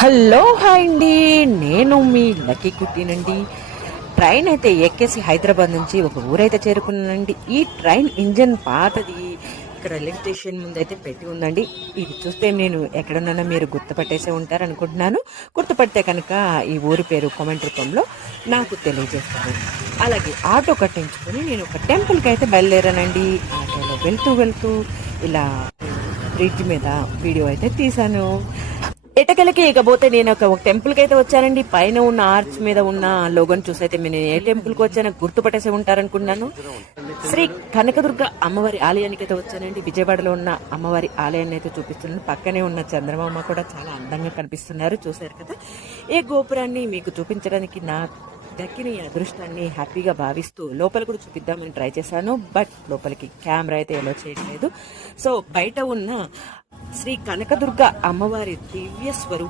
Hello hi అండి, నేను మీ lucky కుట్టినండి. Train అయితే ఎక్కేసి హైదరాబాద్ నుంచి ఒక ఊరైతే చేరుకున్నానండి. ఈ ట్రైన్ ఇంజన్ పాతది. ఇక్కడ రైల్వే స్టేషన్ ముందు అయితే పెట్టి ఉందండి. ఇది చూస్తే నేను ఎక్కడున్నానో మీరు గుర్తుపట్టేసే ఉంటారు అనుకుంటున్నాను. గుర్తుపడితే కనుక ఈ ఊరి పేరు కామెంట్ రూపంలో నాకు తెలియజేస్తారు. అలాగే ఆటో కట్టించుకొని నేను ఒక టెంపుల్కి అయితే బయలుదేరానండి. ఆటోలో వెళ్తూ వెళ్తూ ఇలా బ్రిడ్జ్ మీద వీడియో అయితే తీశాను. ఎటకెలకి ఇకపోతే నేను ఒక టెంపుల్ కి అయితే వచ్చానండి. పైన ఉన్న ఆర్చ్ మీద ఉన్న లోగోని చూసైతే నేను ఏ టెంపుల్ కి వచ్చానో గుర్తుపట్టేసి ఉంటారనుకున్నాను. శ్రీ కనకదుర్గ అమ్మవారి ఆలయానికి అయితే వచ్చానండి. విజయవాడలో ఉన్న అమ్మవారి ఆలయాన్ని అయితే చూపిస్తున్నాను. పక్కనే ఉన్న చంద్రమామ కూడా చాలా అందంగా కనిపిస్తున్నారు. చూశారు కదా, ఈ గోపురాన్ని మీకు చూపించడానికి నా దక్కిన ఈ అదృష్టాన్ని హ్యాపీగా భావిస్తూ లోపల కూడా చూపిద్దామని ట్రై చేశాను. బట్ లోపలికి కెమెరా అయితే ఎలా చేయట్లేదు. సో బయట ఉన్న శ్రీ కనకదుర్గ అమ్మవారి దివ్య స్వరూప